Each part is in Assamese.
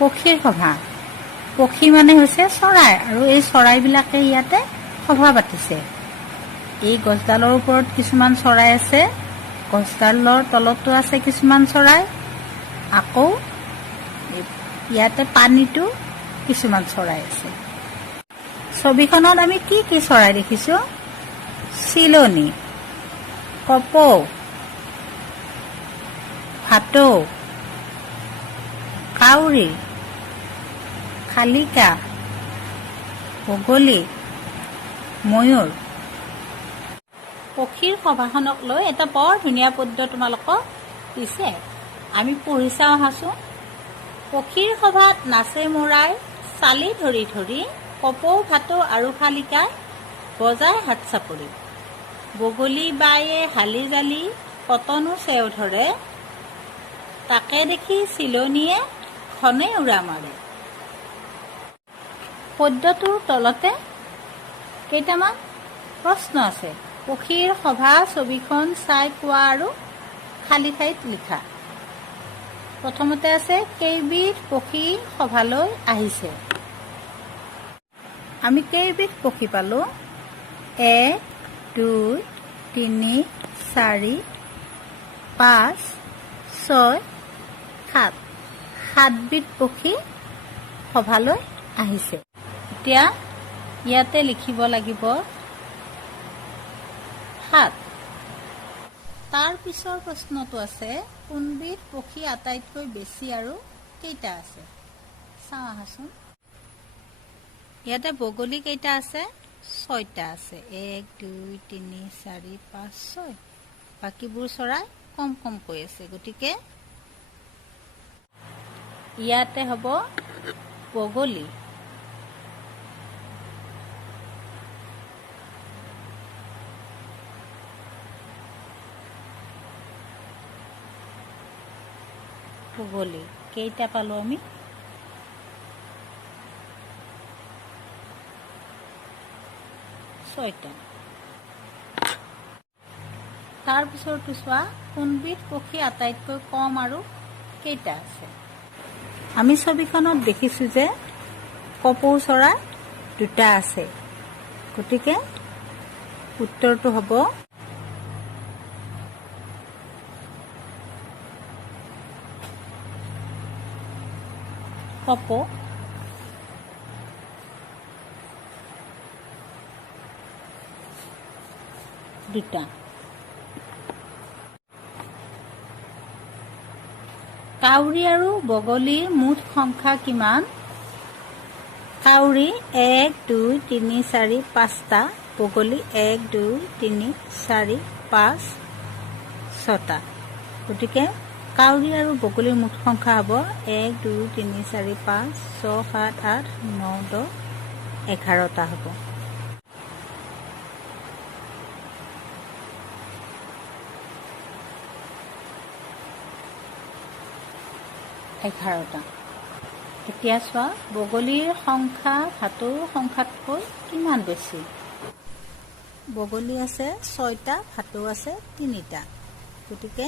পক্ষীৰ সভা। পক্ষী মানে হৈছে চৰাই, আৰু এই চৰাইবিলাকে ইয়াতে সভা পাতিছে। এই গছডালৰ ওপৰত কিছুমান চৰাই আছে, গছডালৰ তলতো আছে কিছুমান চৰাই, আকৌ ইয়াতে পানীতো কিছুমান চৰাই আছে। ছবিখনত আমি কি কি চৰাই দেখিছো? চিলনী, কপৌ, ভাটৌ, কাউৰী, শালিকা, বগলী, ময়ূৰ। পক্ষীৰ সভাখনক লৈ এটা বৰ ধুনীয়া পদ্য তোমালোকক দিছে, আমি পঢ়ি চাওঁ আহাচোন। পক্ষীৰ সভাত নাচে মৰাই চালি ধৰি ধৰি, কপৌ ভাটৌ আৰু শালিকাই বজায় হাত চাপৰি। বগলী বায়ে হালি জালি কতনো চেও ধৰে, তাকে দেখি চিলনীয়ে ঘনে উৰা মাৰে। পদ্যটোৰ তলতে কেইটামান প্ৰশ্ন আছে। পক্ষীৰ সভা ছবিখন চাই কোৱা আৰু খালী ঠাইত লিখা। প্ৰথমতে আছে কেইবিধ পক্ষী সভালৈ আহিছে। আমি কেইবিধ পক্ষী পালো? 1, 2, 3, 4, 5, 6, 7। 7বিধ পক্ষী সভালৈ আহিছে। এতিয়া ইয়াতে লিখিব লাগিব 7। তাৰ পিছৰ প্ৰশ্নটো আছে কোনবিধ পক্ষী আটাইতকৈ বেছি আৰু কেইটা আছে? চাওঁ আহাচোন। ইয়াতে বগলী কেইটা আছে? 6টা আছে। 1, 2, 3, 4, 5, 6। বাকীবোৰ চৰাই কম কমকৈ আছে, গতিকে ইয়াতে হ'ব বগলী। বগলী কেইটা পালো আমি? 6টা। তাৰ পিছৰটো চোৱা, কোনবিধ পক্ষী আটাইতকৈ কম আৰু কেইটা আছে? আমি ছবিখনত দেখিছো যে কপৌ চৰাই 2টা আছে, গতিকে উত্তৰটো হ'ব কপৌ। দুটা। কাউৰী আৰু বগলীৰ মুঠ সংখ্যা কিমান? কাউৰী 1, 2, 3, 4, 5টা, বগলী 1, 2, 3, 4, 5, 6টা। গতিকে কাউৰী আৰু বগলীৰ মুঠ সংখ্যা হ'ব 1, 2, 3, 4, 5, 6, 7, 8, 9, 10, 11টা হ'ব। এতিয়া চোৱা, বগলীৰ সংখ্যা ভাটৌৰ সংখ্যাতকৈ কিমান বেছি? বগলী আছে 6টা, ভাটৌ আছে 3টা, গতিকে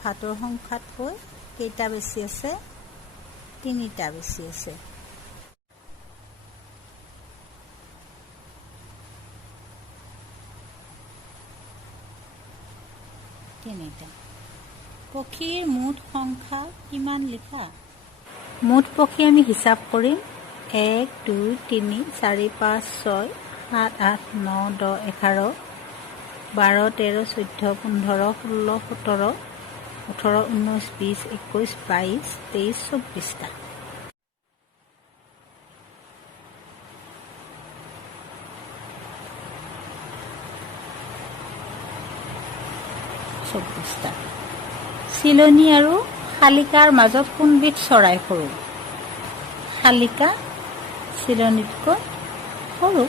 ভাটৌৰ সংখ্যাতকৈ কেইটা বেছি আছে? 3টা বেছি আছে। পক্ষীৰ মুঠ সংখ্যা কিমান লিখা? মুঠ পক্ষী আমি হিচাপ কৰিম। 1, 2, 3, 4, 5, 6, 7, 8, 9, 10, 11, 12, 13, 14, 15, 16, 17, 18, 19, 20, 21, 22, 23, 24টা। চিলনী আৰু শালিকাৰ মাজত কোনবিধ চৰাই সৰু? শালিকা চিলনীতকৈ সৰু।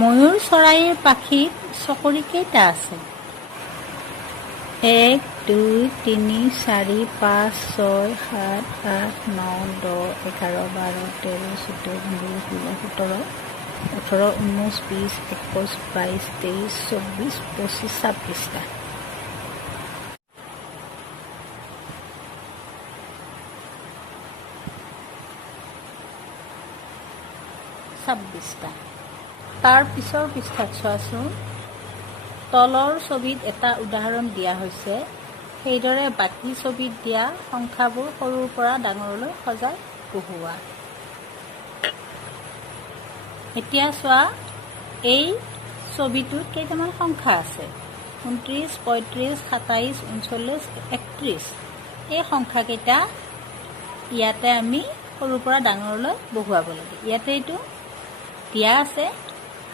ময়ূৰ চৰাইৰ পাখিত চকৰি কেইটা আছে? 1, 2, 3, 4, 5, 6, 7, 8, 9, 10, 11, 12, 13, 14, 15, 16, 17, 18, 19, 20, 21, 22, 23, 24, 25, 26টা। তাৰ পিছৰ পৃষ্ঠাত চোৱাচোন, তলৰ ছবিত এটা উদাহৰণ দিয়া হৈছে, সেইদৰে বাকী ছবিত দিয়া সংখ্যাবোৰ সৰুৰ পৰা ডাঙৰলৈ সজাই বহুওৱা। এতিয়া চোৱা, এই ছবিটোত কেইটামান সংখ্যা আছে, 29, 35, 27, 39, 31। এই সংখ্যাকেইটা ইয়াতে আমি সৰুৰ পৰা ডাঙৰলৈ বহুৱাব লাগে। ইয়াতে এইটো দিয়া আছে,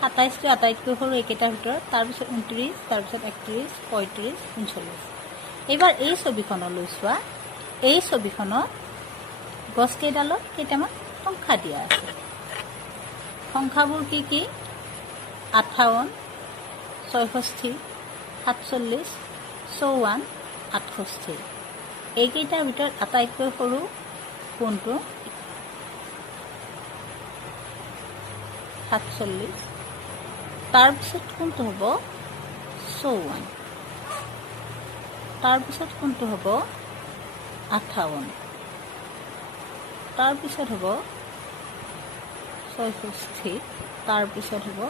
27টো আটাইতকৈ সৰু একেটাৰ ভিতৰত, তাৰপিছত 29, তাৰপিছত 31, 35, 39। এইবাৰ এই ছবিখনলৈ চোৱা, এই ছবিখনত গছকেইডালত কেইটামান সংখ্যা দিয়া আছে। সংখ্যাবোৰ কি কি? 58, 66, 47, 54, 68। এইকেইটাৰ ভিতৰত আটাইতকৈ সৰু কোনটো? 47। তাৰপিছত কোনটো হ'ব? 54। তাৰপিছত কোনটো হ'ব? 58। তাৰপিছত হ'ব 66। তাৰপিছত হ'ব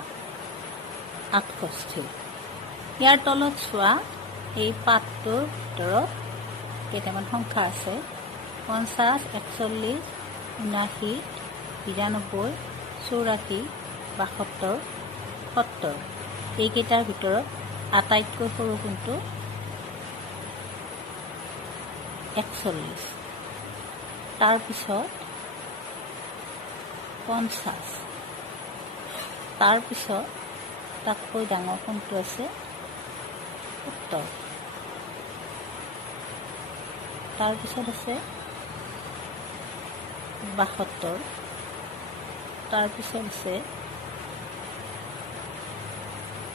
68। ইয়াৰ তলত চোৱা, এই পাঠটোৰ ভিতৰত কেইটামান সংখ্যা আছে, 50, 41, 79, 92, 84, 72, 70। এইকেইটাৰ ভিতৰত আটাইতকৈ সৰু কোনটো? 41। তাৰপিছত 50। তাৰপিছত তাতকৈ ডাঙৰ কোনটো আছে? 70। তাৰপিছত আছে 72। তাৰপিছত আছে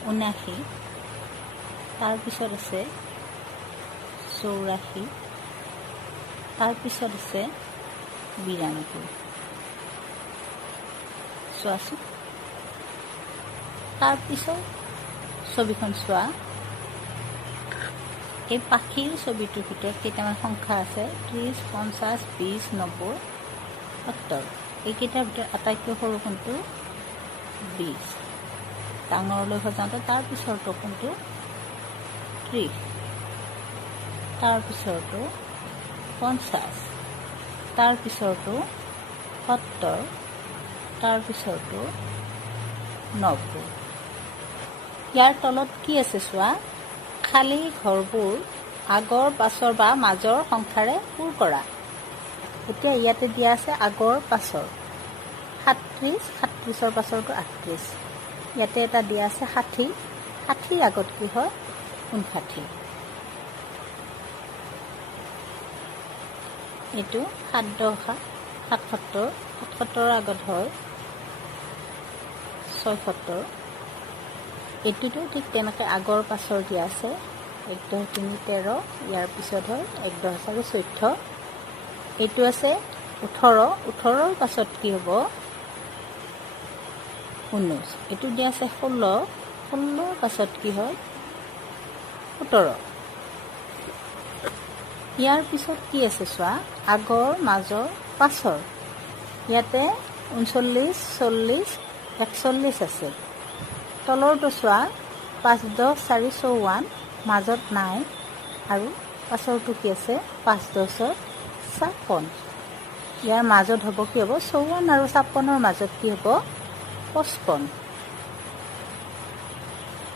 79। তাৰপিছত আছে 84। তাৰপিছত আছে 92। চোৱাচোন, তাৰপিছত ছবিখন চোৱা, এই পাখিৰ ছবিটোৰ ভিতৰত কেইটামান সংখ্যা আছে, 30, 50, 20, 90, 70। এইকেইটাৰ ভিতৰত আটাইতকৈ সৰু কোনটো? 20। ডাঙৰলৈ সজাওঁতে তাৰপিছৰটো কোনটো? 30। তাৰপিছৰটো 50। তাৰপিছৰটো 70। তাৰপিছৰটো 90। ইয়াৰ তলত কি আছে চোৱা, খালী ঘৰবোৰ আগৰ, পাছৰ বা মাজৰ সংখ্যাৰে পূৰ কৰা। এতিয়া ইয়াতে দিয়া আছে আগৰ, পাছৰ। 37, 37ৰ পাছৰটো 38। ইয়াতে এটা দিয়া আছে 60, 60ৰ আগত কি হয়? 59। এইটো 7, 10, 77, 77ৰ আগত হয় 76। এইটোতো ঠিক তেনেকৈ আগৰ, পাছৰ দিয়া আছে, 1, 10, 3, 13। ইয়াৰ পিছত হয় 1, 10, 4, 14। এইটো আছে 18, 18ৰ পাছত কি হ'ব? 19। এইটো দিয়া আছে 16, 16ৰ পাছত কি হয়? 17। ইয়াৰ পিছত কি আছে চোৱা, আগৰ, মাজৰ, পাছৰ। ইয়াতে 39, 40, 41 আছে। তলৰটো চোৱা, 5, 10, 4, 54, মাজত নাই, আৰু পাছৰটো কি আছে? 5, 10, 56। ইয়াৰ মাজত হ'ব কি হ'ব? 54 আৰু 56ৰ মাজত কি হ'ব? 55।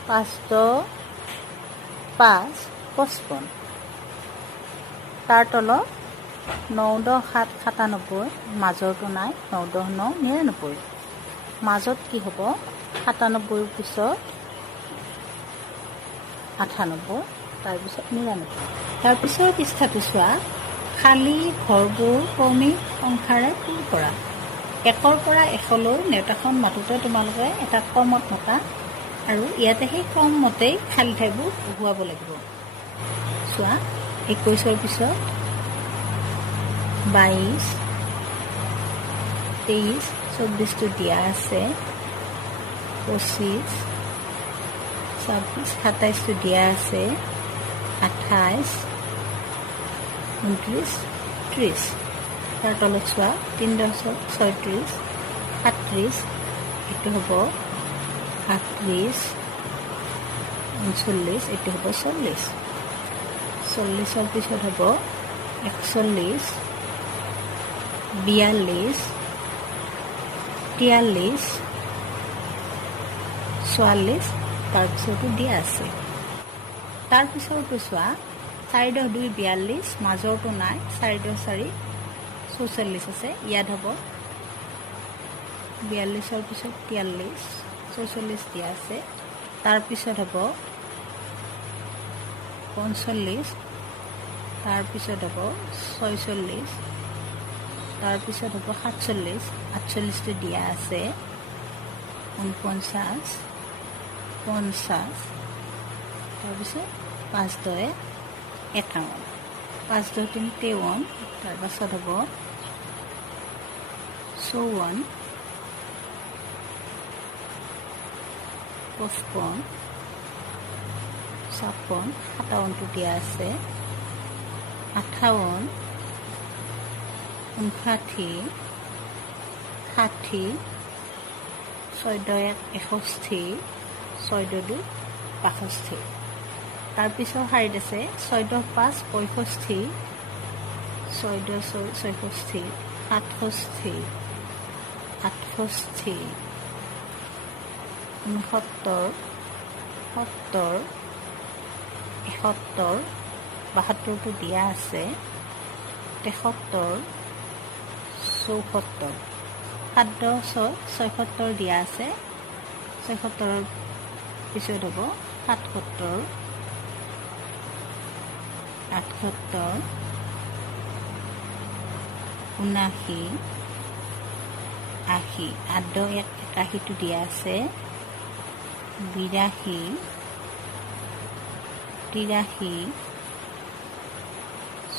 5, 10, 5, 55। তাৰ তলত 9, 10, 7, 97, মাজৰটো নাই, 9, 10, 9, 99। মাজত কি হ'ব? 97ৰ পিছত 98, তাৰপিছত 99। তাৰপিছৰ পৃষ্ঠাটো চোৱা, খালী ঘৰবোৰ ক্ৰমিক সংখ্যাৰে পূৰ কৰা। 1ৰ পৰা 1লৈ নেওতাখন মাতোতে তোমালোকে এটা ক্ৰমত মতা, আৰু ইয়াতে সেই ক্ৰম মতেই খালী ঠাইবোৰ বহুৱাব লাগিব। চোৱা, 21ৰ পিছত 22, 23, 24টো দিয়া আছে, 25, 26, 27টো দিয়া আছে, 28, 29, 30। তাৰ তলত চোৱা 3 10 36, 37, এইটো হ'ব 38, 39, এইটো হ'ব 40। 40ৰ পিছত হ'ব 41, 42, 43, 44, তাৰপিছতো দিয়া আছে। তাৰপিছতো চোৱা 4 10 2 42, মাজৰটো নাই, 4 10 4 44 আছে, ইয়াত হ'ব 42ৰ পিছত 43, 44 দিয়া আছে। তাৰপিছত হ'ব 45, তাৰপিছত হ'ব 46, তাৰপিছত হ'ব 47, 48টো দিয়া আছে, 49, 50, তাৰপিছত 5 10 51, 5 10 3 53, তাৰপাছত হ'ব 54, 55, 56, 57টো দিয়া আছে, 58, 59, 60, 14 61, 14 2 62। তাৰপিছত শাৰীত আছে 14 5 65, 14 6 66, 67, 68, 69, 70, 71, 72টো দিয়া আছে, 73, 74, 7 10 76 দিয়া আছে, 76ৰ পিছত হ'ব 77, 78, 79, 80, 8 10 81টো দিয়া আছে, 82, 83,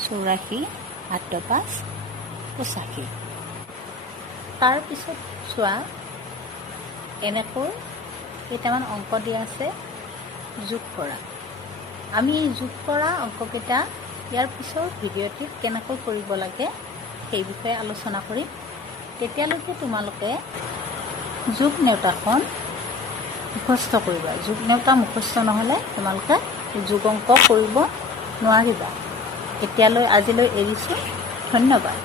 84, 8 5 85। তাৰপিছত চোৱা এনেকৈ কেইটামান অংক দিয়া আছে যোগ কৰা। আমি যোগ কৰা অংককেইটা ইয়াৰ পিছৰ ভিডিঅ'টিত কেনেকৈ কৰিব লাগে সেই বিষয়ে আলোচনা কৰিম। তেতিয়ালৈকে তোমালোকে যোগ নেওতাখন মুখস্থ কৰিবা। যোগ নেওতা মুখস্থ নহ'লে তোমালোকে যোগ অংক কৰিব নোৱাৰিবা। এতিয়ালৈ আজিলৈ এৰিছোঁ। ধন্যবাদ।